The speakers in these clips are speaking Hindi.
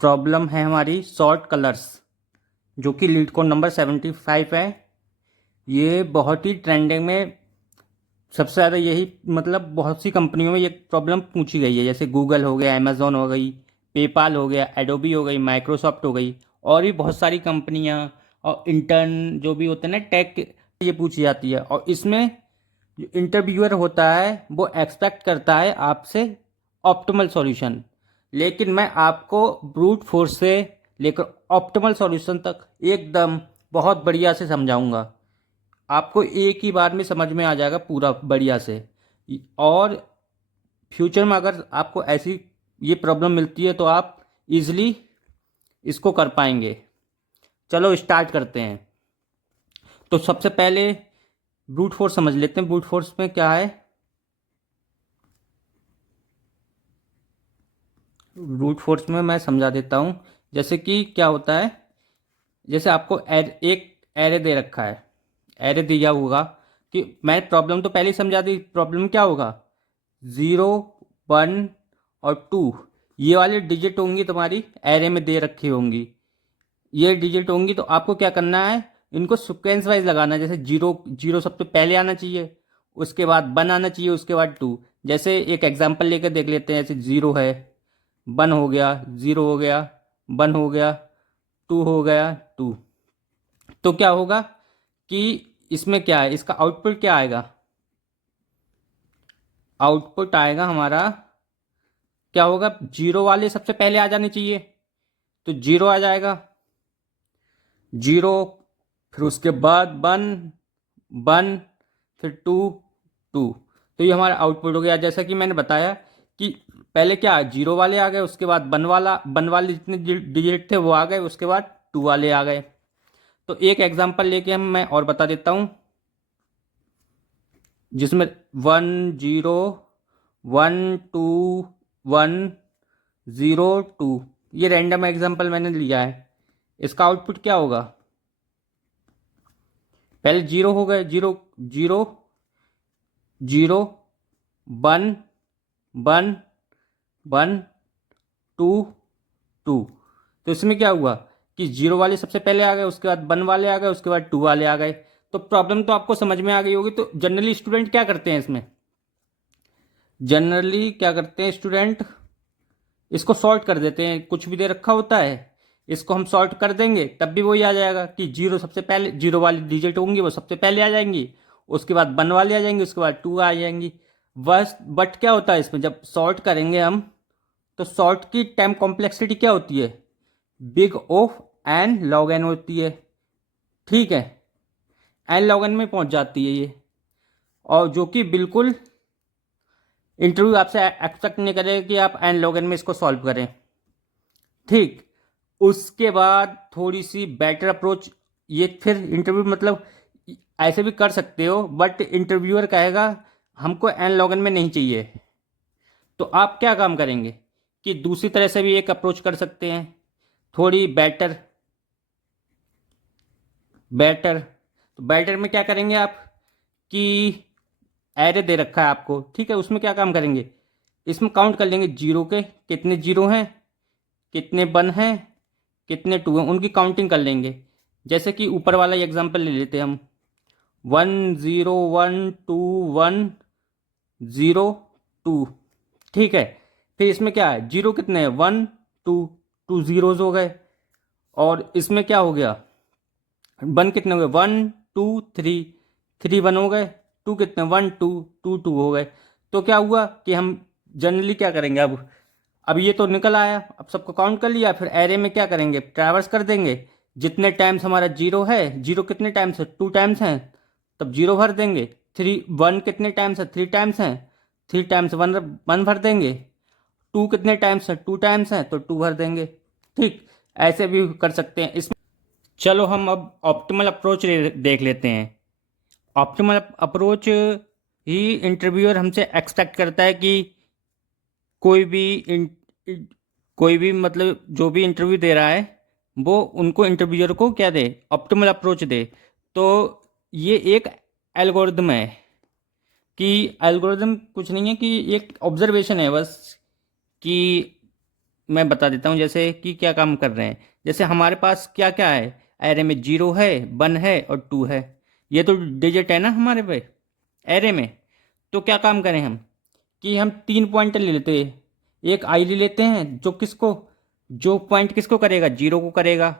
प्रॉब्लम है हमारी शॉर्ट कलर्स, जो कि लीड कोड नंबर 75 है। ये बहुत ही ट्रेंडिंग में सबसे ज़्यादा यही मतलब बहुत सी कंपनियों में ये प्रॉब्लम पूछी गई है, जैसे गूगल हो गया, अमेज़ॉन हो गई, पेपाल हो गया, एडोबी हो गई, माइक्रोसॉफ्ट हो गई, और भी बहुत सारी कंपनियां और इंटर्न जो भी होते हैं ना टेक, ये पूछी जाती है। और इसमें जो इंटरव्यूअर होता है वो एक्सपेक्ट करता है आपसे ऑप्टिमल सॉल्यूशन, लेकिन मैं आपको ब्रूट फोर्स से लेकर ऑप्टिमल सॉल्यूशन तक एकदम बहुत बढ़िया से समझाऊंगा। आपको एक ही बार में समझ में आ जाएगा पूरा बढ़िया से। और फ्यूचर में अगर आपको ऐसी ये प्रॉब्लम मिलती है तो आप इजीली इसको कर पाएंगे। चलो स्टार्ट करते हैं। तो सबसे पहले ब्रूट फोर्स समझ लेते हैं। ब्रूट फोर्स में क्या है? ब्रूट फोर्स में मैं समझा देता हूँ। जैसे कि क्या होता है, जैसे आपको एक एरे दे रखा है, एरे दिया होगा कि मैं प्रॉब्लम तो पहले ही समझा दी। प्रॉब्लम क्या होगा, 0, 1 और 2 ये वाले डिजिट होंगी तुम्हारी एरे में दे रखी होंगी। ये डिजिट होंगी तो आपको क्या करना है, इनको सीक्वेंस वाइज लगाना है। जैसे जीरो जीरो सबसे पहले आना चाहिए, उसके बाद 1 आना चाहिए, उसके बाद 2। जैसे एक एग्जांपल लेकर देख लेते हैं। जैसे 0 है, 1 हो गया, 0 हो गया, 1 हो गया, 2 हो गया, 2। तो क्या होगा कि इसमें क्या है, इसका आउटपुट क्या आएगा? आउटपुट आएगा हमारा, क्या होगा, 0 वाले सबसे पहले आ जाने चाहिए, तो 0 आ जाएगा, 0। फिर उसके बाद 1, 1, फिर 2, 2। तो ये हमारा आउटपुट हो गया। जैसा कि मैंने बताया कि पहले क्या, 0 वाले आ गए, उसके बाद 1 वाले जितने डिजिट थे वो आ गए, उसके बाद 2 वाले आ गए। तो एक एग्जांपल लेके मैं और बता देता हूँ, जिसमें 1, 0, 1, 2, 1, 0, 2, ये रैंडम एग्जांपल मैंने लिया है। इसका आउटपुट क्या होगा, पहले 0 हो गए, 0, 0, 0, 1, 1, 1, 2, 2। तो इसमें क्या हुआ कि 0 वाले सबसे पहले आ गए, उसके बाद 1 वाले आ गए, उसके बाद 2 वाले आ गए। तो प्रॉब्लम तो आपको समझ में आ गई होगी। तो जनरली स्टूडेंट क्या करते हैं इसमें, जनरली क्या करते हैं स्टूडेंट, इसको सॉर्ट कर देते हैं। कुछ भी दे रखा होता है, इसको हम सॉर्ट कर देंगे तब भी वही आ जाएगा कि 0 सबसे पहले, 0 वाली डिजिट होंगी वो सबसे पहले आ जाएंगी, उसके बाद 1 वाले आ जाएंगी, उसके बाद 2 आ जाएंगी। बस बट क्या होता है इसमें, जब सॉर्ट करेंगे हम तो सॉर्ट की टाइम कॉम्प्लेक्सिटी क्या होती है, big of n log n होती है। ठीक है, एन लॉग एन में पहुंच जाती है ये। और जो कि बिल्कुल इंटरव्यू आपसे एक्सपेक्ट नहीं करेगा कि आप एन लॉग एन में इसको सॉल्व करें। ठीक, उसके बाद थोड़ी सी बेटर अप्रोच, ये फिर इंटरव्यू मतलब ऐसे भी कर सकते हो, बट इंटरव्यूअर कहेगा हमको एन लॉग एन में नहीं चाहिए। तो आप क्या काम करेंगे कि दूसरी तरह से भी एक अप्रोच कर सकते हैं, थोड़ी बेटर। बेटर तो बेटर में क्या करेंगे आप कि एरे दे रखा है आपको, ठीक है, उसमें क्या काम करेंगे, इसमें काउंट कर लेंगे जीरो के कितने जीरो हैं, कितने 1 हैं, कितने 2 हैं, उनकी काउंटिंग कर लेंगे। जैसे कि ऊपर वाला एग्जांपल ले लेते हैं हम, 1, 0, 1, 2, 1, 0, 2। ठीक है, फिर इसमें क्या है, जीरो कितने हैं, 1, 2, 2 जीरोज हो गए। और इसमें क्या हो गया, 1 कितने हो गए, 1, 2, 3, 3 1 हो गए, 2 कितने, 1, 2, 2 2 हो गए। तो क्या हुआ कि हम जनरली क्या करेंगे, अब ये तो निकल आया, अब सबको काउंट कर लिया, फिर एरे में क्या करेंगे, ट्रैवर्स कर देंगे। जितने टाइम्स हमारा जीरो है, जीरो कितने टाइम्स है, 2 टाइम्स हैं, तब जीरो भर देंगे। 1 कितने टाइम्स है, 3 टाइम्स हैं, 3 टाइम्स 1 1 भर देंगे। 2 कितने टाइम्स है, 2 टाइम्स हैं, तो 2 भर देंगे। ठीक, ऐसे भी कर सकते हैं इसमें। चलो हम अब ऑप्टिमल अप्रोच देख लेते हैं। ऑप्टिमल अप्रोच ही इंटरव्यूअर हमसे एक्सपेक्ट करता है कि कोई भी कोई भी मतलब जो भी इंटरव्यू दे रहा है वो उनको इंटरव्यूअर को क्या दे, ऑप्टिमल अप्रोच दे। तो ये एक एल्गोरिदम है, कि एल्गोरिदम कुछ नहीं है कि एक ऑब्जर्वेशन है बस, कि मैं बता देता हूँ जैसे कि क्या काम कर रहे हैं। जैसे हमारे पास क्या क्या है, एरे में 0 है, 1 है और 2 है। ये तो डिजिट है ना हमारे पे एरे में। तो क्या काम करें हम कि हम 3 पॉइंट ले लेते हैं। एक आई ले लेते हैं जो पॉइंट किसको करेगा, 0 को करेगा।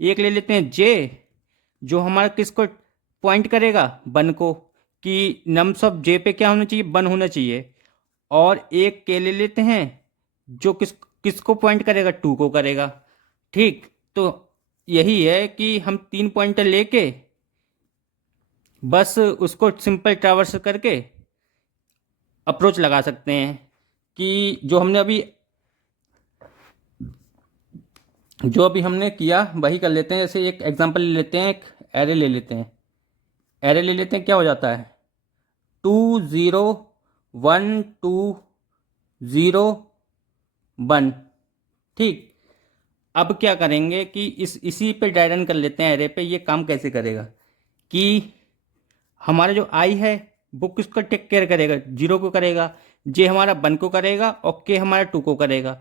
एक ले लेते हैं जे, जो हमारा किसको पॉइंट करेगा, 1 को, कि नम्स ऑफ जे पे क्या होना चाहिए, 1 होना चाहिए। और एक के ले लेते हैं जो किसको पॉइंट करेगा, 2 को करेगा। ठीक, तो यही है कि हम 3 पॉइंटर लेके बस उसको सिंपल ट्रैवर्स करके अप्रोच लगा सकते हैं। कि जो अभी हमने किया वही कर लेते हैं। जैसे एक एग्जांपल ले लेते हैं, एक एरे ले लेते हैं। एरे ले लेते हैं, क्या हो जाता है, 2 0 1 2 0 1। ठीक, अब क्या करेंगे कि इसी पे ड्राई रन कर लेते हैं एरे पे। ये काम कैसे करेगा कि हमारा जो आई है वो किसका टेक केयर करेगा, 0 को करेगा। जे हमारा 1 को करेगा और के हमारा 2 को करेगा।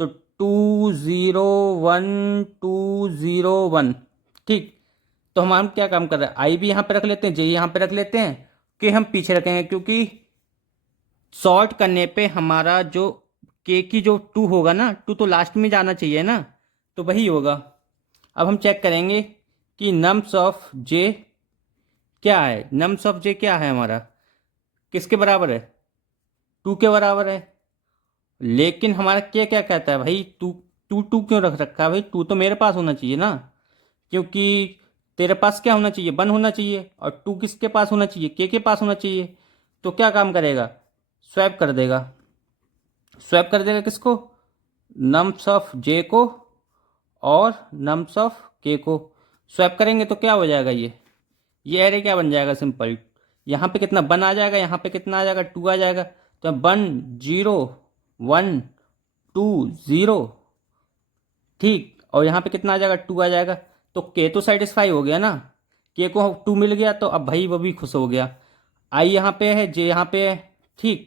तो 2 0 1 2 0 1। ठीक, तो हम क्या काम कर रहे हैं, आई भी यहाँ पे रख लेते हैं, जे यहाँ पे रख लेते हैं, के हम पीछे रखेंगे क्योंकि सॉर्ट करने पे हमारा जो के की जो 2 होगा ना, 2 तो लास्ट में जाना चाहिए ना, तो वही होगा। अब हम चेक करेंगे कि नम्स ऑफ जे क्या है। नम्स ऑफ जे क्या है हमारा, किसके बराबर है, 2 के बराबर है। लेकिन हमारा क्या कहता है भाई, टू टू टू क्यों रख रखा है भाई, 2 तो मेरे पास होना चाहिए ना, क्योंकि तेरे पास क्या होना चाहिए, 1 होना चाहिए। और 2 किसके पास होना चाहिए, के पास होना चाहिए। तो क्या काम करेगा, स्वैप कर देगा। स्वैप कर देगा किसको, नम्स ऑफ जे को और नम्स ऑफ के को स्वैप करेंगे तो क्या हो जाएगा, ये एरे क्या बन जाएगा, सिंपल। यहाँ पे कितना 1 आ जाएगा, यहाँ पे कितना आ जाएगा, 2 आ जाएगा। तो 1 0 1 2 0। ठीक, और यहाँ पे कितना आ जाएगा, 2 आ जाएगा। तो के तो सेटिस्फाई हो गया ना, के को 2 मिल गया तो अब भाई वो भी खुश हो गया। आई यहाँ पे है, जे यहाँ पे है। ठीक,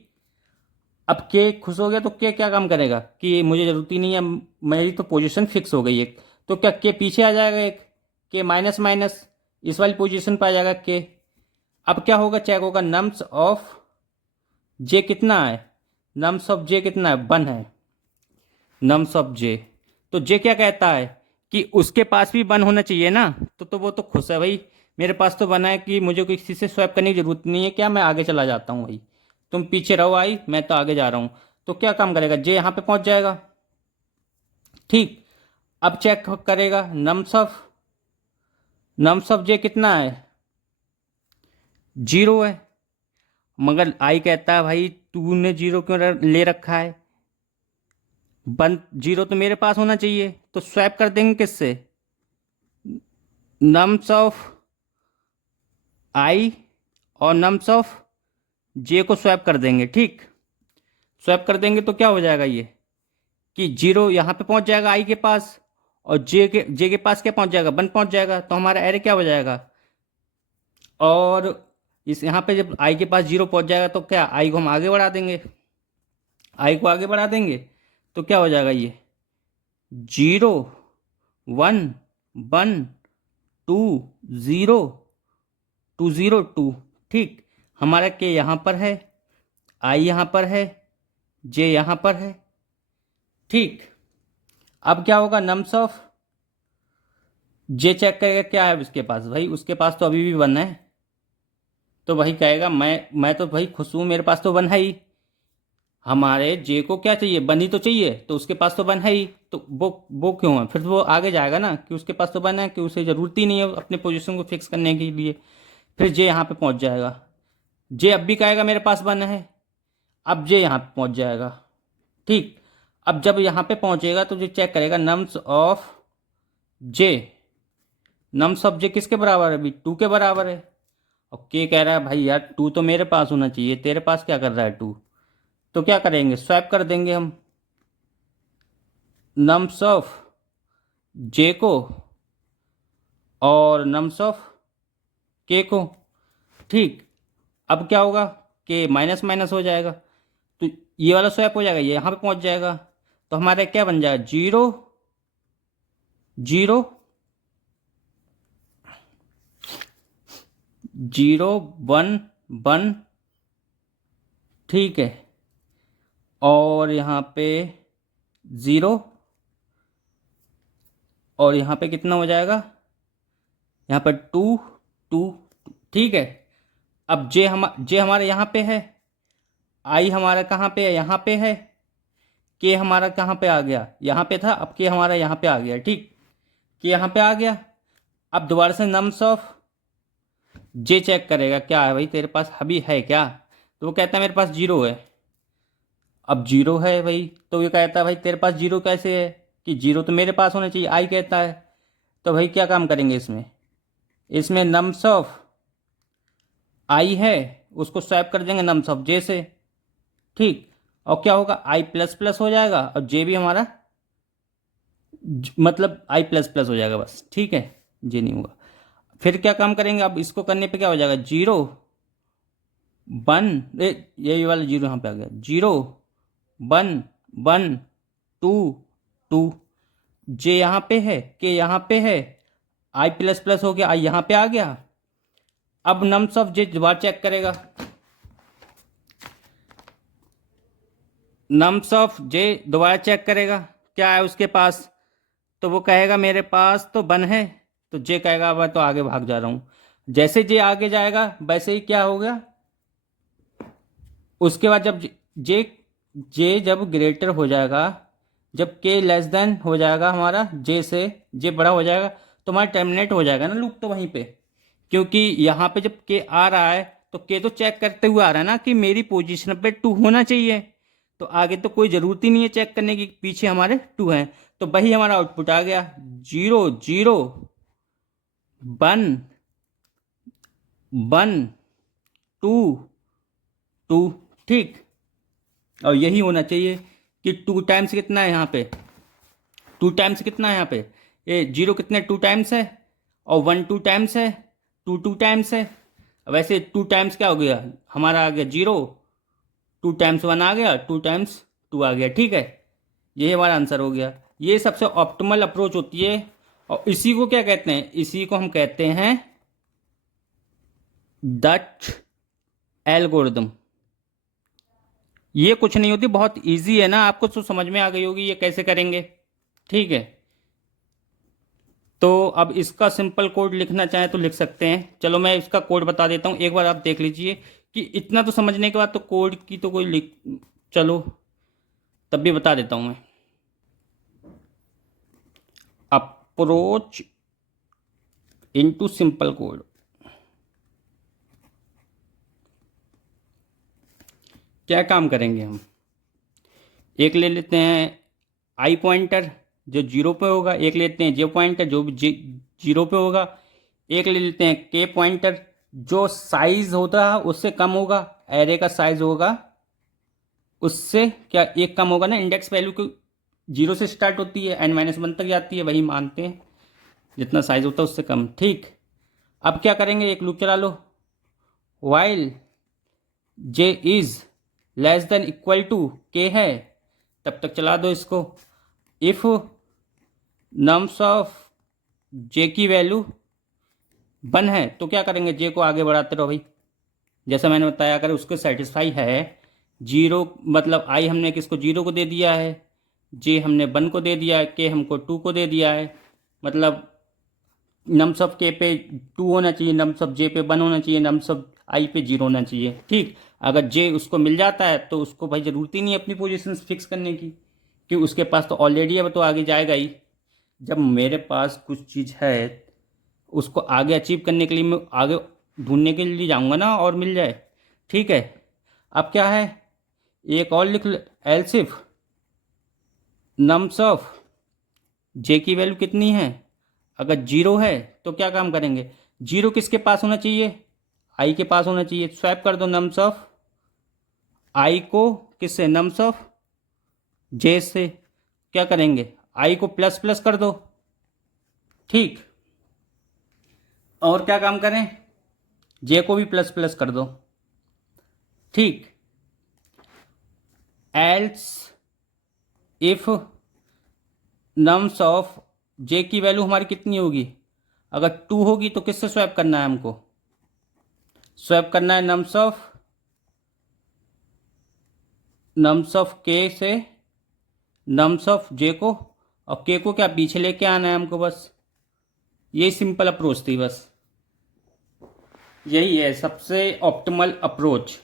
अब के खुश हो गया तो के क्या काम करेगा कि मुझे जरूरत ही नहीं है, मेरी तो पोजीशन फिक्स हो गई है। तो क्या के पीछे आ जाएगा, एक के माइनस माइनस इस वाली पोजीशन पर आ जाएगा के। अब क्या होगा, चेक होगा नम्स ऑफ जे कितना है, नम्स ऑफ जे कितना है, 1 है नम्स ऑफ जे। तो जे क्या कहता है कि उसके पास भी 1 होना चाहिए ना, तो वो तो खुश है भाई, मेरे पास तो 1 है कि मुझे किसी से स्वैप करने की जरूरत नहीं है, क्या मैं आगे चला जाता हूँ भाई, तुम पीछे रहो आई, मैं तो आगे जा रहा हूँ। तो क्या काम करेगा, जे यहाँ पे पहुंच जाएगा। ठीक, अब चेक करेगा नम्स ऑफ जे कितना है, 0 है। मगर आई कहता है भाई तूने 0 क्यों ले रखा है, 0 तो मेरे पास होना चाहिए। तो स्वैप कर देंगे किससे, नम्स ऑफ आई और नम्स ऑफ जे को स्वैप कर देंगे। ठीक, स्वैप कर देंगे तो क्या हो जाएगा, ये कि 0 यहाँ पे पहुंच जाएगा आई के पास, और जे के पास क्या पहुंच जाएगा, 1 पहुंच जाएगा। तो हमारा एरे क्या हो जाएगा, और इस यहाँ पे जब आई के पास 0 पहुंच जाएगा तो क्या आई को हम आगे बढ़ा देंगे, आई को आगे बढ़ा देंगे तो क्या हो जाएगा, ये 0 1 1 2 0 2 0 2। ठीक, हमारा के यहाँ पर है, आई यहाँ पर है, जे यहाँ पर है। ठीक, अब क्या होगा, नम्स ऑफ जे चेक करेगा क्या है उसके पास, भाई उसके पास तो अभी भी 1 है। तो वही कहेगा मैं तो भाई खुश हूँ, मेरे पास तो 1 है ही। हमारे जे को क्या चाहिए, 1 ही तो चाहिए, तो उसके पास तो 1 है ही। तो वो क्यों है, फिर वो आगे जाएगा ना कि उसके पास तो 1 है, कि उसे ज़रूरत ही नहीं है अपने पोजीशन को फिक्स करने के लिए। फिर जे यहाँ पे पहुँच जाएगा, जे अब भी कहेगा मेरे पास 1 है। अब जे यहाँ पे पहुँच जाएगा। ठीक, अब जब यहाँ पे पहुँचेगा तो जो चेक करेगा nums of J, nums of J किसके बराबर है, अभी 2 के बराबर है। और के कह रहा है भाई यार 2 तो मेरे पास होना चाहिए, तेरे पास क्या कर रहा है 2। तो क्या करेंगे, स्वैप कर देंगे हम नम्स ऑफ जे को और नम्स ऑफ के को। ठीक, अब क्या होगा, के माइनस माइनस हो जाएगा, तो ये वाला स्वैप हो जाएगा, ये यहाँ पे पहुँच जाएगा। तो हमारा क्या बन जाएगा, 0 0 0 1 1, ठीक है। और यहाँ पे 0, और यहाँ पे कितना हो जाएगा, यहाँ पर 2 2, ठीक है। अब जे हमारे यहाँ पे है, आई हमारा कहाँ पे है, यहाँ पे है, के हमारा कहाँ पे आ गया, यहाँ पे था, अब के हमारा यहाँ पे आ गया, ठीक। के यहाँ पे आ गया। अब दोबारा से नम्स ऑफ जे चेक करेगा क्या है भाई तेरे पास अभी है क्या, तो वो कहता है मेरे पास 0 है। अब 0 है भाई, तो ये कहता है भाई तेरे पास 0 कैसे है, कि 0 तो मेरे पास होना चाहिए, आई कहता है। तो भाई क्या काम करेंगे इसमें, इसमें नम्स ऑफ आई है उसको स्वैप कर देंगे नम्स ऑफ जे से, ठीक। और क्या होगा, आई प्लस प्लस हो जाएगा और जे भी हमारा मतलब आई प्लस प्लस हो जाएगा बस, ठीक है, जे नहीं होगा। फिर क्या काम करेंगे, अब इसको करने पे क्या हो जाएगा, 0 1, यही वाला 0 यहाँ पे आ गया, 0 1 1 2 2, जे यहाँ पे है, के यहाँ पे है, आई प्लस प्लस हो गया, आई यहाँ पे आ गया। अब नम्स ऑफ जे दोबारा चेक करेगा, नम्स ऑफ जे दोबारा चेक करेगा क्या है उसके पास, तो वो कहेगा मेरे पास तो 1 है, तो जे कहेगा मैं तो आगे भाग जा रहा हूँ। जैसे जे आगे जाएगा वैसे ही क्या हो गया, उसके बाद जब जे जे जब ग्रेटर हो जाएगा, जब के लेस देन हो जाएगा हमारा जे से, जे बड़ा हो जाएगा, तो हमारा टर्मिनेट हो जाएगा ना लूप, तो वहीं पे, क्योंकि यहाँ पे जब के आ रहा है तो के तो चेक करते हुए आ रहा है ना कि मेरी पोजीशन पे 2 होना चाहिए, तो आगे तो कोई ज़रूरत ही नहीं है चेक करने की, पीछे हमारे 2 हैं। तो वही हमारा आउटपुट आ गया, 0 0 1 1 2 2, ठीक। और यही होना चाहिए कि 2 टाइम्स कितना है यहाँ पे, 2 टाइम्स कितना है यहाँ पे, ये 0 कितने 2 टाइम्स है, और 1 2 टाइम्स है, 2 2 टाइम्स है। वैसे 2 टाइम्स क्या हो गया हमारा, आ गया 0, 2 टाइम्स 1 आ गया, 2 टाइम्स 2 आ गया, ठीक है। ये हमारा आंसर हो गया। ये सबसे ऑप्टिमल अप्रोच होती है, और इसी को क्या कहते हैं, इसी को हम कहते हैं डच एल्गोरिदम। ये कुछ नहीं होती, बहुत इजी है ना, आपको तो समझ में आ गई होगी ये कैसे करेंगे, ठीक है। तो अब इसका सिंपल कोड लिखना चाहें तो लिख सकते हैं, चलो मैं इसका कोड बता देता हूँ, एक बार आप देख लीजिए कि इतना तो समझने के बाद तो कोड की तो कोई लिख, चलो तब भी बता देता हूँ मैं। अप्रोच इनटू सिंपल कोड, क्या काम करेंगे हम, एक ले लेते हैं आई पॉइंटर जो 0 पे होगा, एक लेते हैं जे पॉइंटर जो भी 0 पे होगा, एक ले लेते हैं के पॉइंटर जो साइज होता है उससे कम होगा, एरे का साइज होगा उससे क्या एक कम होगा ना, इंडेक्स वैल्यू को 0 से स्टार्ट होती है n-1 तक जाती है, वही मानते हैं जितना साइज होता है उससे कम, ठीक। अब क्या करेंगे, एक लूप चला लो, while J is less than equal to K है, तब तक चला दो इसको। इफ नम्स ऑफ जे की वैल्यू 1 है तो क्या करेंगे, जे को आगे बढ़ाते रहो भाई, जैसा मैंने बताया अगर उसको सेटिस्फाई है 0, मतलब आई हमने किसको 0 को दे दिया है, जे हमने 1 को दे दिया है, के हमको 2 को दे दिया है, मतलब नम्स ऑफ के पे 2 होना चाहिए, नम्स ऑफ जे पे 1 होना चाहिए, नम्स ऑफ आई पे 0 होना चाहिए, ठीक। अगर जे उसको मिल जाता है तो उसको भाई ज़रूरत ही नहीं है अपनी पोजीशन फिक्स करने की, क्योंकि उसके पास तो ऑलरेडी है, वो तो आगे जाएगा ही। जब मेरे पास कुछ चीज़ है उसको आगे अचीव करने के लिए मैं आगे ढूंढने के लिए जाऊंगा ना, और मिल जाए, ठीक है। अब क्या है, एक और लिख, एल्स इफ नम्स ऑफ जे की वैल्यू कितनी है, अगर 0 है तो क्या काम करेंगे, 0 किसके पास होना चाहिए, आई के पास होना चाहिए, स्वैप कर दो नम्स ऑफ आई को किससे, नम्स ऑफ जे से, क्या करेंगे आई को प्लस प्लस कर दो, ठीक। और क्या काम करें, जे को भी प्लस प्लस कर दो, ठीक। एल्स इफ़ नम्स ऑफ जे की वैल्यू हमारी कितनी होगी, अगर 2 होगी तो किससे स्वैप करना है हमको, स्वैप करना है नम्स ऑफ के से नम्स ऑफ जे को, और के को क्या पीछे लेके आना है हमको, बस यही सिंपल अप्रोच थी, बस यही है सबसे ऑप्टिमल अप्रोच।